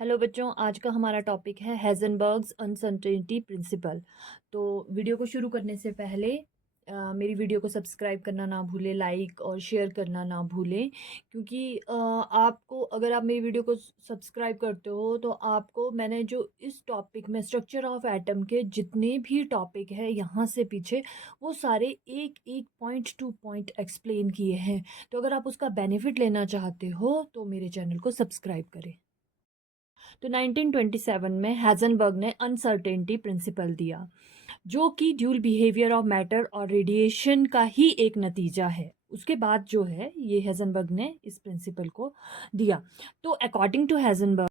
Hello बच्चों, आज का हमारा टॉपिक है हेज़नबर्ग्स अनसर्टेनिटी प्रिंसिपल। तो वीडियो को शुरू करने से पहले मेरी वीडियो को सब्सक्राइब करना ना भूलें, लाइक और शेयर करना ना भूलें, क्योंकि आपको अगर आप मेरी वीडियो को सब्सक्राइब करते हो तो आपको मैंने जो इस टॉपिक में स्ट्रक्चर ऑफ एटम के जितने भी टॉपिक है यहाँ से पीछे वो सारे एक एक पॉइंट टू पॉइंट एक्सप्लेन किए हैं। तो अगर आप उसका बेनिफिट लेना चाहते हो तो मेरे चैनल को सब्सक्राइब करें। तो 1927 में हैज़नबर्ग ने अनसर्टेनिटी प्रिंसिपल दिया, जो कि ड्यूल बिहेवियर ऑफ मैटर और रेडिएशन का ही एक नतीजा है। उसके बाद जो है ये हैज़नबर्ग ने इस प्रिंसिपल को दिया। तो according to Heisenberg,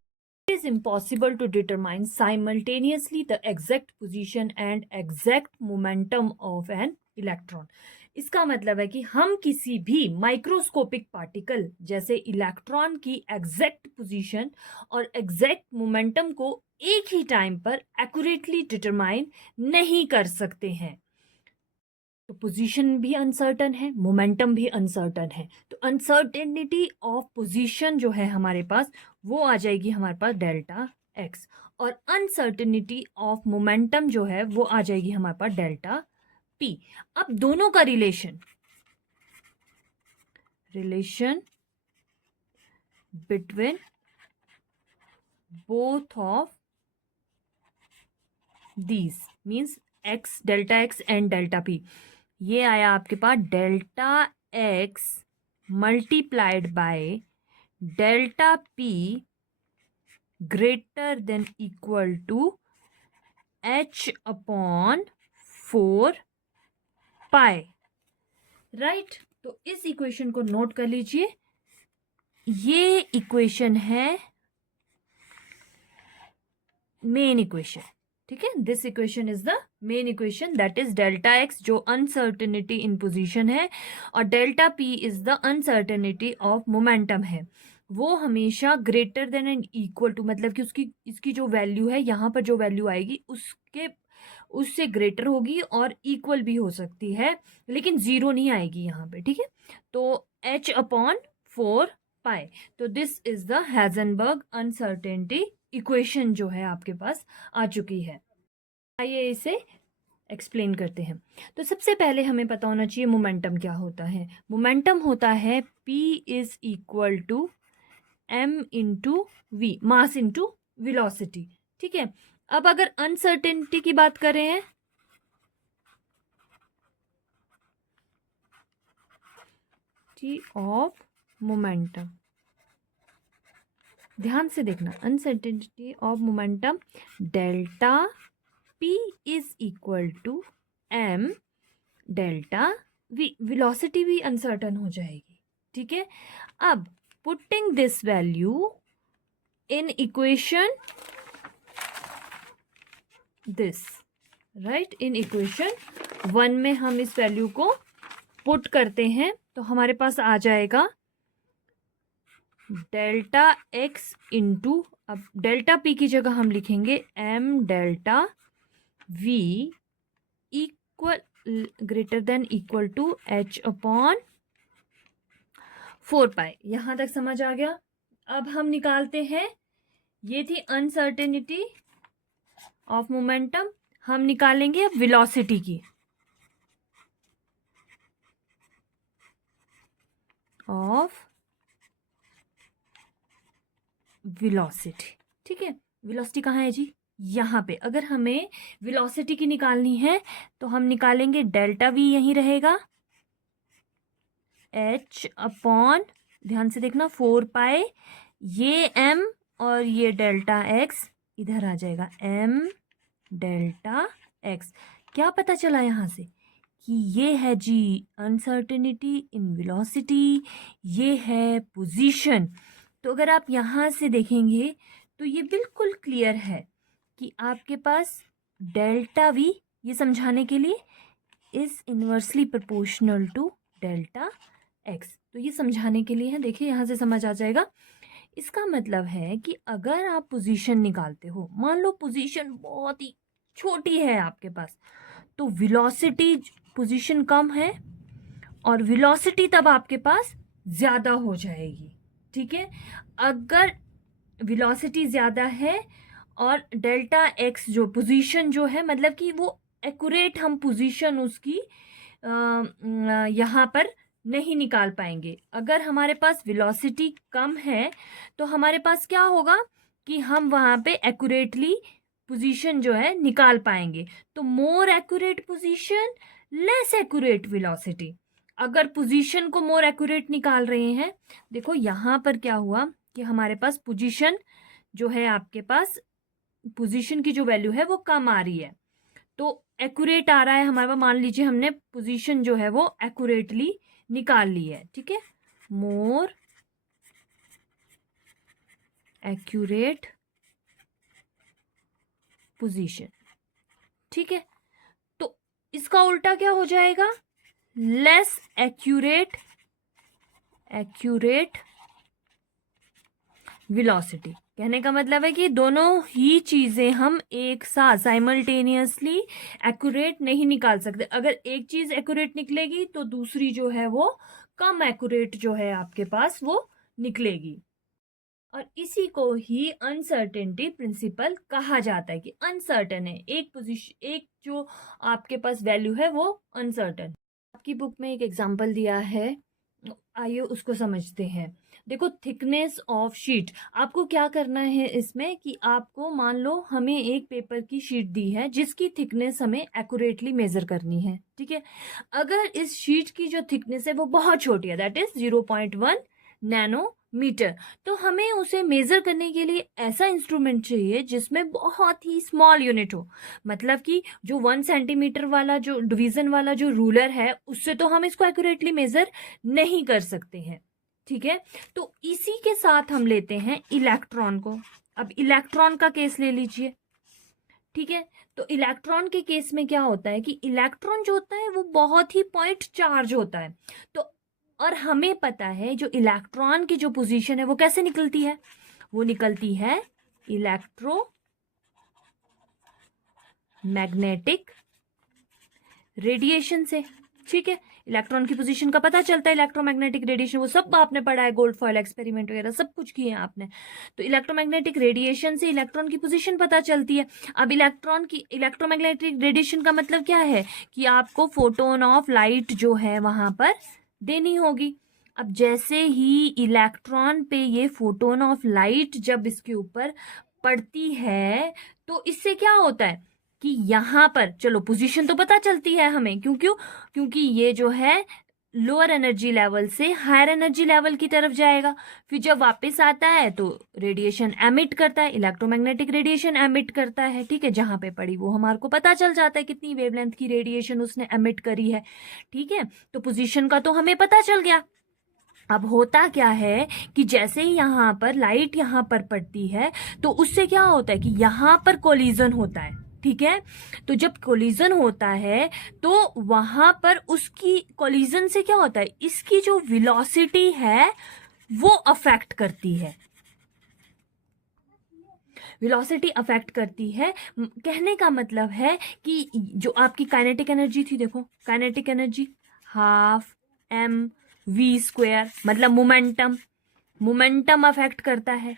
it is impossible to determine simultaneously the exact position and exact momentum of an electron। इसका मतलब है कि हम किसी भी माइक्रोस्कोपिक पार्टिकल जैसे इलेक्ट्रॉन की एग्जैक्ट पोजीशन और एग्जैक्ट मोमेंटम को एक ही टाइम पर एक्यूरेटली डिटरमाइन नहीं कर सकते हैं। तो पोजीशन भी अनसर्टन है, मोमेंटम भी अनसर्टन है। तो अनसर्टेनिटी ऑफ पोजीशन जो है हमारे पास वो आ जाएगी हमारे पास डेल्टा एक्स, और अनसर्टेनिटी ऑफ मोमेंटम जो है वो आ जाएगी हमारे पास डेल्टा पी। अब दोनों का relation between both of these means x, delta x and delta p, ये आया आपके पास delta x multiplied by delta p greater than equal to H upon 4 pi. Right, तो इस इक्वेशन को नोट कर लीजिए। ये इक्वेशन है मेन इक्वेशन, ठीक है। This equation is the main equation, that is delta x जो अनसर्टेनिटी इन पोजीशन है और delta p is the uncertainty of momentum है। वो हमेशा greater than and equal to, मतलब कि उसकी इसकी जो वैल्यू है यहाँ पर जो वैल्यू आएगी उससे ग्रेटर होगी और इक्वल भी हो सकती है, लेकिन जीरो नहीं आएगी यहाँ पे, ठीक है। तो एच अपॉन 4 पाई, तो this is the Heisenberg uncertainty equation जो है आपके पास आ चुकी है। आइए इसे एक्सप्लेन करते हैं। तो सबसे पहले हमें पता होना चाहिए मोमेंटम क्या होता है। मोमेंटम होता है P is equal to m into v, mass into velocity, ठीक है। अब अगर अनसर्टेनिटी की बात करें ऑफ मोमेंटम, ध्यान से देखना, uncertainty of momentum delta P is equal to m delta v, velocity भी अनसर्टन हो जाएगी, ठीक है। अब putting this value in equation this, right, in equation 1 में हम इस वैल्यू को पुट करते हैं तो हमारे पास आ जाएगा डेल्टा एक्स इंटू, अब डेल्टा पी की जगह हम लिखेंगे m delta v equal greater than equal to h upon 4 pi. यहां तक समझ आ गया। अब हम निकालते हैं, ये थी अनसर्टेनिटी ऑफ मोमेंटम, हम निकालेंगे अब वेलोसिटी की, ऑफ वेलोसिटी, ठीक है। वेलोसिटी कहाँ है जी, यहाँ पे। अगर हमें वेलोसिटी की निकालनी है तो हम निकालेंगे डेल्टा वी, यहीं रहेगा, h अपॉन, ध्यान से देखना, 4 पाई, ये m और ये डेल्टा x इधर आ जाएगा, m डेल्टा x। क्या पता चला यहाँ से कि ये है जी अनसर्टेनिटी इन वेलोसिटी, ये है पोजीशन। तो अगर आप यहाँ से देखेंगे तो ये बिल्कुल क्लियर है कि आपके पास डेल्टा वी, ये समझाने के लिए, is inversely proportional to delta x. तो ये समझाने के लिए है, देखिए यहाँ से समझ आ जाएगा। इसका मतलब है कि अगर आप पोजीशन निकालते हो, मान लो पोजीशन बहुत ही छोटी है आपके पास, तो वेलोसिटी, पोजीशन कम है और वेलोसिटी तब आपके पास ज़्यादा हो जाएगी, ठीक है। अगर वेलोसिटी ज़्यादा है और डेल्टा एक्स जो पोजीशन जो है, मतलब कि वो एक्यूरेट हम पोजीशन उसकी यहाँ पर नहीं निकाल पाएंगे। अगर हमारे पास वेलोसिटी कम है तो हमारे पास क्या होगा कि हम वहाँ पे एक्यूरेटली पोजीशन जो है निकाल पाएंगे। तो more accurate position, less accurate velocity. अगर पोजीशन को मोर एक्यूरेट निकाल रहे हैं, देखो यहाँ पर क्या हुआ कि हमारे पास पोजीशन जो है, आपके पास पोजीशन की जो वैल्यू है वो कम आ रही है, तो एक्यूरेट आ रहा है हमारे पास। मान लीजिए हमने पोजीशन जो है वो एक्यूरेटली निकाल ली है, ठीक है, मोर एक्यूरेट पोजीशन, ठीक है। तो इसका उल्टा क्या हो जाएगा, लेस एक्यूरेट वेलोसिटी। कहने का मतलब है कि दोनों ही चीजें हम एक साथ साइमल्टेनियसली एक्यूरेट नहीं निकाल सकते। अगर एक चीज एक्यूरेट निकलेगी तो दूसरी जो है वो कम एक्यूरेट जो है आपके पास वो निकलेगी। और इसी को ही अनसर्टेनिटी प्रिंसिपल कहा जाता है कि अनसर्टन है एक पोजीशन, एक जो आपके पास वैल्यू है वो अनसर्टन। आपकी बुक में एक एग्जांपल दिया है, आइए उसको समझते हैं। देखो, थिकनेस ऑफ शीट, आपको क्या करना है इसमें कि आपको मान लो हमें एक पेपर की शीट दी है जिसकी थिकनेस हमें एक्यूरेटली मेजर करनी है, ठीक है। अगर इस शीट की जो थिकनेस है वो बहुत छोटी है, दैट इज 0.1 नैनोमीटर, तो हमें उसे मेजर करने के लिए ऐसा इंस्ट्रूमेंट चाहिए जिसमें बहुत ही स्मॉल यूनिट हो। मतलब कि जो 1 सेंटीमीटर वाला जो डिवीजन वाला जो रूलर है उससे तो हम इसको एक्यूरेटली मेजर नहीं कर सकते हैं, ठीक है। तो इसी के साथ हम लेते हैं इलेक्ट्रॉन को। अब इलेक्ट्रॉन का केस ले लीजिए, ठीक है। तो इलेक्ट्रॉन के केस में क्या होता है कि इलेक्ट्रॉन जो होता है वो बहुत ही पॉइंट चार्ज होता है। तो और हमें पता है जो इलेक्ट्रॉन की जो पोजीशन है वो कैसे निकलती है, वो निकलती है इलेक्ट्रोमैग्नेटिक रेडिएशन से, ठीक है। इलेक्ट्रॉन की पोजीशन का पता चलता है इलेक्ट्रोमैग्नेटिक रेडिएशन, वो सब आपने पढ़ा है, गोल्ड फॉयल एक्सपेरिमेंट वगैरह सब कुछ किए हैं आपने। तो इलेक्ट्रोमैग्नेटिक रेडिएशन से इलेक्ट्रॉन की पोजीशन पता चलती है। अब इलेक्ट्रॉन की इलेक्ट्रोमैग्नेटिक रेडिएशन का मतलब क्या है कि आपको फोटोन ऑफ लाइट जो है वहां पर देनी होगी। अब जैसे ही इलेक्ट्रॉन पे ये फोटोन ऑफ लाइट जब इसके ऊपर पड़ती है तो इससे क्या होता है कि यहाँ पर चलो पोजीशन तो पता चलती है हमें, क्योंकि ये जो है लोअर एनर्जी लेवल से हायर एनर्जी लेवल की तरफ जाएगा, फिर जब वापस आता है तो रेडिएशन एमिट करता है, इलेक्ट्रोमैग्नेटिक रेडिएशन एमिट करता है, ठीक है। जहां पे पड़ी वो हमारे को पता चल जाता है कितनी वेवलेंथ की रेडिएशन उसने एमिट करी है, ठीक है। तो पोजीशन का तो हमें पता चल गया। अब होता क्या है कि जैसे ही यहाँ पर लाइट यहाँ पर पड़ती है तो उससे क्या होता है कि यहाँ पर कोलिजन होता है, ठीक है। तो जब कोलिजन होता है तो वहां पर उसकी कोलिजन से क्या होता है, इसकी जो वेलोसिटी है वो अफेक्ट करती है, वेलोसिटी अफेक्ट करती है। कहने का मतलब है कि जो आपकी काइनेटिक एनर्जी थी, देखो काइनेटिक एनर्जी हाफ mv², मतलब मोमेंटम अफेक्ट करता है,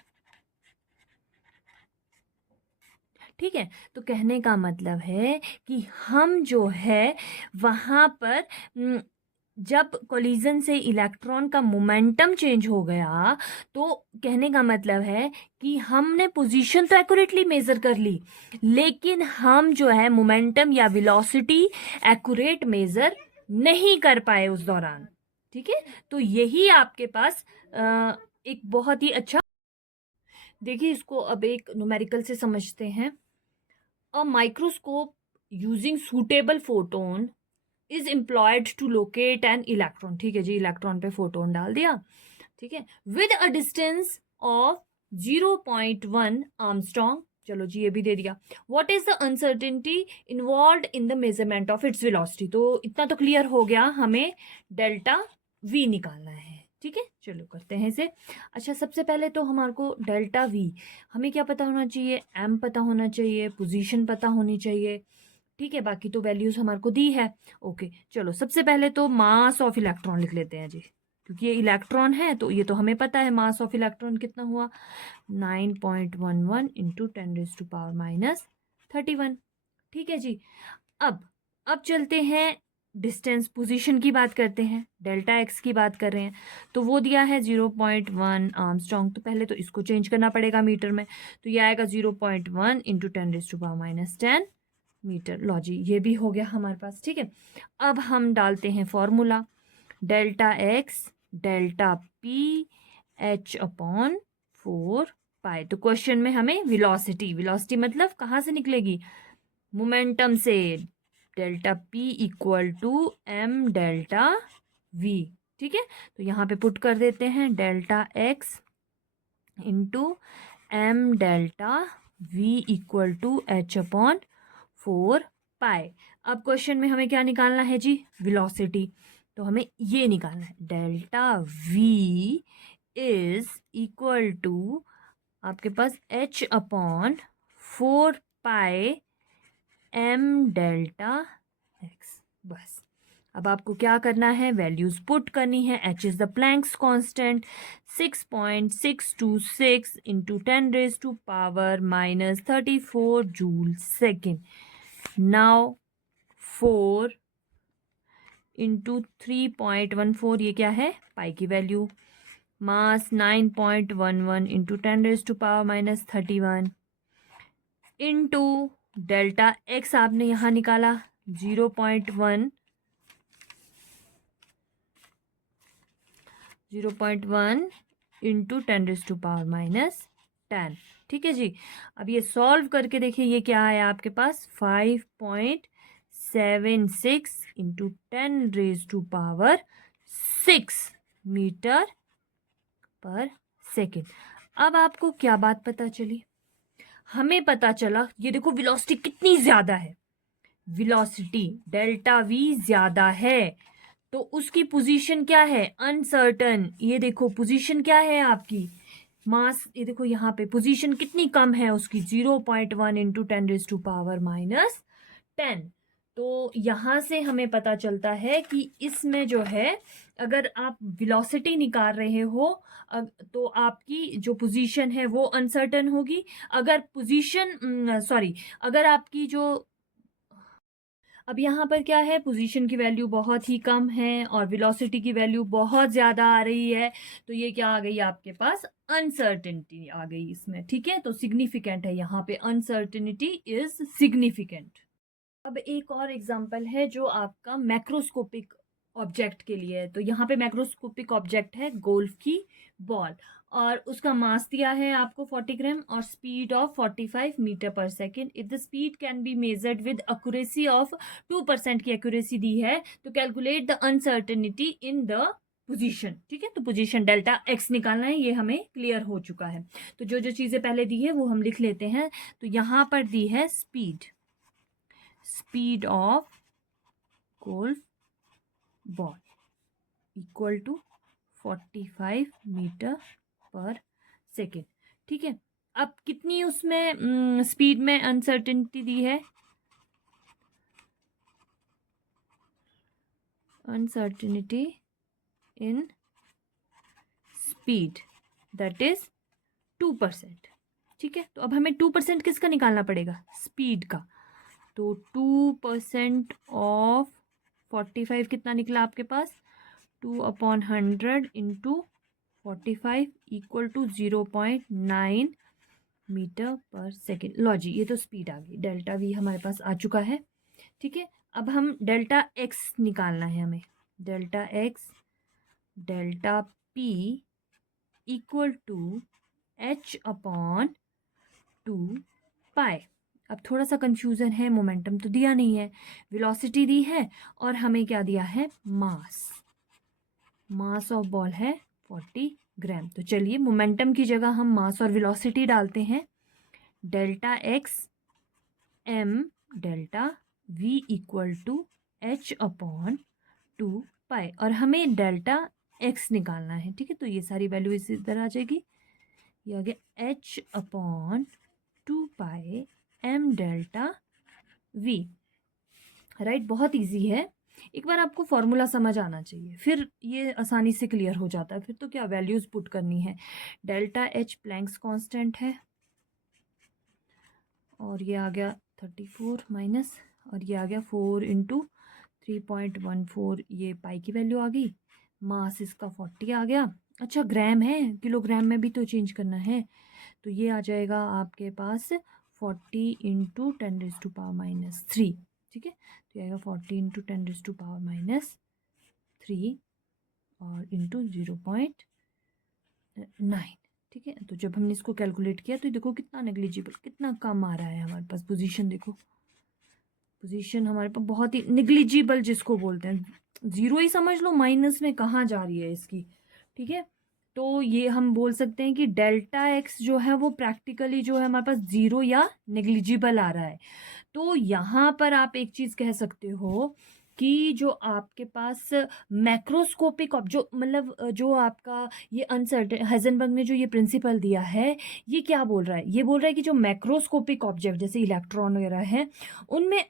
ठीक है। तो कहने का मतलब है कि हम जो है वहां पर जब कोलिजन से इलेक्ट्रॉन का मोमेंटम चेंज हो गया तो कहने का मतलब है कि हमने पोजीशन तो एक्यूरेटली मेजर कर ली, लेकिन हम जो है मोमेंटम या वेलोसिटी एक्यूरेट मेजर नहीं कर पाए उस दौरान, ठीक है। तो यही आपके पास एक बहुत ही अच्छा, देखिए इसको अब एक न्यूमेरिकल से समझते हैं। A microscope using suitable photon is employed to locate an electron, ठीक है जी, इलेक्ट्रॉन पे फोटोन डाल दिया, ठीक है, with a distance of 0.1 Armstrong, चलो जी ये भी दे दिया। What is the uncertainty involve in the measurement of its velocity, तो इतना तो क्लियर हो गया, हमें डेल्टा वी निकालना है, ठीक है। चलो करते हैं इसे। अच्छा, सबसे पहले तो हमारे को डेल्टा वी हमें क्या पता होना चाहिए, एम पता होना चाहिए, पोजीशन पता होनी चाहिए, ठीक है। बाकी तो वैल्यूज हमारे को दी है, ओके। चलो सबसे पहले तो मास ऑफ इलेक्ट्रॉन लिख लेते हैं जी, क्योंकि ये इलेक्ट्रॉन है तो ये तो हमें पता है मास ऑफ इलेक्ट्रॉन कितना हुआ 9.11 इंटू 10⁻31। ठीक है जी। अब चलते हैं डिस्टेंस पोजीशन की बात करते हैं, डेल्टा एक्स की बात कर रहे हैं। तो वो दिया है 0.1 आर्मस्ट्रॉन्ग। तो पहले तो इसको चेंज करना पड़ेगा मीटर में, तो ये आएगा 0.1 इंटू 10⁻10 मीटर। लो जी, ये भी हो गया हमारे पास। ठीक है, अब हम डालते हैं formula delta X delta P H upon 4 pi. तो क्वेश्चन में हमें विलोसिटी मतलब कहाँ से निकलेगी, मोमेंटम से, delta P equal to M delta V. ठीक है, तो यहाँ पे पुट कर देते हैं delta x into M delta V equal to H upon 4 pi. अब क्वेश्चन में हमें क्या निकालना है जी, वेलोसिटी। तो हमें ये निकालना है delta V is equal to आपके पास H upon 4 pi M delta X. बस अब आपको क्या करना है, वैल्यूज पुट करनी है। H is the Planck's constant 6.626 into 10⁻⁻34 joule second. Now 4 into 3.14, ये क्या है, पाई की वैल्यू। मास 9.11 इंटू 10⁻31 इंटू डेल्टा एक्स आपने यहाँ निकाला 0.1 इंटू 10⁻10। ठीक है जी। अब ये सॉल्व करके देखिए, ये क्या है आपके पास 5.76 इंटू 10⁻6 मीटर पर सेकेंड। अब आपको क्या बात पता चली, हमें पता चला, ये देखो वेलोसिटी कितनी ज्यादा है, वेलोसिटी डेल्टा वी ज्यादा है तो उसकी पोजीशन क्या है, अनसर्टन। ये देखो पोजीशन क्या है आपकी, मास, ये देखो यहाँ पे पोजीशन कितनी कम है उसकी, 0.1 इंटू 10⁻10। तो यहाँ से हमें पता चलता है कि इसमें जो है, अगर आप वेलोसिटी निकाल रहे हो तो आपकी जो पोजीशन है वो अनसर्टन होगी। अगर पोजीशन अगर आपकी जो, अब यहाँ पर क्या है, पोजीशन की वैल्यू बहुत ही कम है और वेलोसिटी की वैल्यू बहुत ज़्यादा आ रही है, तो ये क्या आ गई आपके पास, अनसर्टेनिटी आ गई इसमें। ठीक है, तो सिग्निफिकेंट है यहाँ पे, अनसर्टेनिटी इज सिग्निफिकेंट। अब एक और एग्जांपल है जो आपका मैक्रोस्कोपिक ऑब्जेक्ट के लिए है। तो यहाँ पे मैक्रोस्कोपिक ऑब्जेक्ट है गोल्फ की बॉल, और उसका मास दिया है आपको 40 ग्राम और स्पीड ऑफ 45 मीटर पर second. If the speed can be measured with accuracy of 2% की एक्यूरेसी दी है, तो calculate the uncertainty in the position. ठीक है, तो पोजीशन डेल्टा एक्स निकालना है, ये हमें क्लियर हो चुका है। तो जो जो चीजें पहले दी है वो हम लिख लेते हैं। तो यहाँ पर दी है speed of golf ball equal to 45 metre पर सेकेंड। ठीक है, अब कितनी उसमें स्पीड में अनसर्टेनिटी दी है, uncertainty in speed that is 2%। ठीक है, तो अब हमें 2% किसका निकालना पड़ेगा, स्पीड का। तो 2% ऑफ 45 कितना निकला आपके पास, 2/100 इंटू 45 इक्वल टू 0.9 मीटर पर सेकेंड। लो जी, ये तो स्पीड आ गई, डेल्टा वी हमारे पास आ चुका है। ठीक है, अब हम डेल्टा एक्स निकालना है हमें, delta X delta P equal to H upon 2 pi. अब थोड़ा सा कंफ्यूजन है, मोमेंटम तो दिया नहीं है, वेलोसिटी दी है और हमें क्या दिया है, मास ऑफ बॉल है 40 ग्राम। तो चलिए मोमेंटम की जगह हम मास और वेलोसिटी डालते हैं, delta X M delta V equal to H upon 2 pi, और हमें डेल्टा एक्स निकालना है। ठीक है, तो ये सारी वैल्यू इसी तरह आ जाएगी, ये आ गया H upon 2 pi M delta we. Right, बहुत इजी है। एक बार आपको फॉर्मूला समझ आना चाहिए, फिर ये आसानी से क्लियर हो जाता है। फिर तो क्या वैल्यूज़ पुट करनी है। डेल्टा एच प्लैंक्स कांस्टेंट है और ये आ गया 34 माइनस, और ये आ गया 4 इंटू 3.14, ये पाई की वैल्यू आ गई। मास इसका 40 आ गया। अच्छा ग्राम है, किलोग्राम में भी तो चेंज करना है, तो ये आ जाएगा आपके पास 40 इंटू 10⁻⁻3। ठीक है, तो ये आएगा 40 इंटू 10⁻⁻3 और इंटू 0.9। ठीक है, तो जब हमने इसको कैलकुलेट किया तो देखो कितना नेग्लिजिबल, कितना कम आ रहा है हमारे पास। पोजीशन देखो, पोजीशन हमारे पास बहुत ही निग्लिजिबल जिसको बोलते हैं, जीरो ही समझ लो, माइनस में कहाँ जा रही है इसकी। ठीक है, तो ये हम बोल सकते हैं कि डेल्टा एक्स जो है वो प्रैक्टिकली जो है हमारे पास जीरो या नेग्लिजिबल आ रहा है। तो यहाँ पर आप एक चीज़ कह सकते हो कि जो आपके पास मैक्रोस्कोपिक जो मतलब जो आपका ये अनसर्टेन हेज़नबर्ग ने जो ये प्रिंसिपल दिया है, ये क्या बोल रहा है? ये बोल रहा है कि जो मैक्रोस्कोपिक ऑब्जेक्ट जैसे इलेक्ट्रॉन वगैरह हैं, उनमें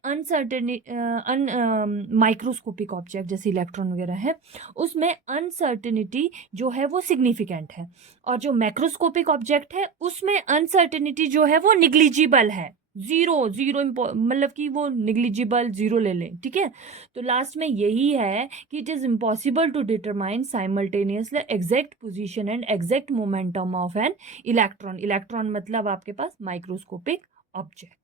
माइक्रोस्कोपिक ऑब्जेक्ट जैसे इलेक्ट्रॉन वगैरह है, उसमें अनसर्टेनिटी जो है वो सिग्निफिकेंट है, और जो मैक्रोस्कोपिक ऑब्जेक्ट है उसमें अनसर्टेनिटी जो है वो निग्लिजिबल है। जीरो जीरो मतलब कि वो निग्लिजिबल जीरो ले लें। ठीक है, तो लास्ट में यही है कि it is impossible to determine simultaneously exact position and exact momentum of an electron. Electron मतलब आपके पास माइक्रोस्कोपिक ऑब्जेक्ट।